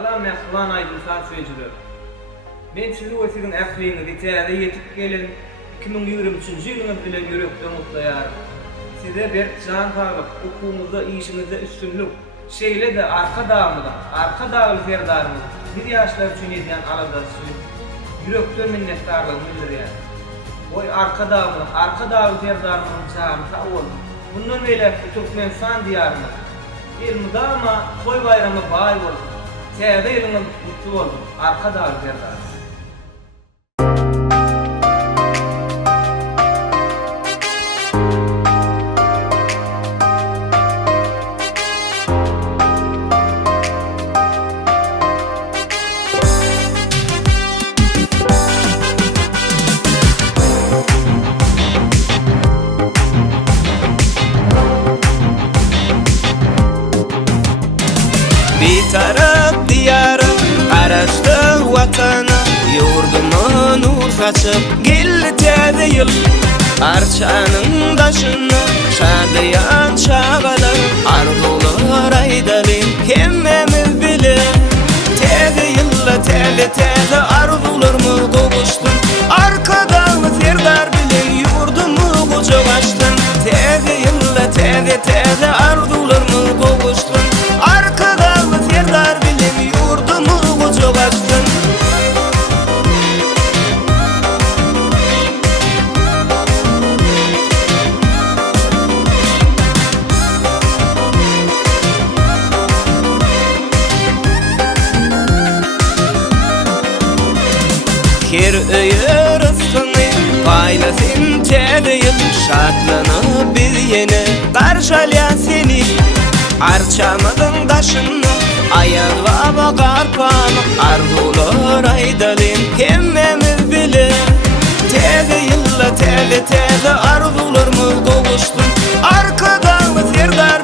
Salam mehman aydın saat sözcüler. Men sizi o sizin ähliňizi täze ýetip gelen 2023-nji ýylyňyz bilen ýürekden mutlaýarym. Size bir can sağlyk, hukukumyzda, işiňizde üstünlük, şeýle de arka dagly ferdarymyz, bir ýaşlar üçin edýän aladaşlyk, ýürekden minnetdarlygymy bildirýär. Oy arka dagly ferdarymyň jany sag bolsun. Bundan beýle Türkmenistan diýaryna elmudama toy bayramy baý bolsun. Täze ýylyňyz mutlu bolsun. Arka dagly ferdar. Bir taraf diyarım, araştı vatanı, yurdumun nur saçıp geldi täze ýyl. Arçanın daşını şadyýan çagalar, arzular aýdaly hemmemiz bilir. Täze ýylda täze arzularmy gowuşdum, arkadan serdar bilen yurdumu gocak açdym. Täze ýylda täze arzularmy gowuşdum, arkadan serdar bilen yurdumu gocak açdym. Her öýe rızkyny paýlasyn täze ýyl, şadlanyp biz ýene garşalýan seni. Arçamyzyň daşyny aýan baba garpany, arzular aýdaly hemmemiz bilir. Täze ýylda täze arzularmy gowuşdum, arkadan serdar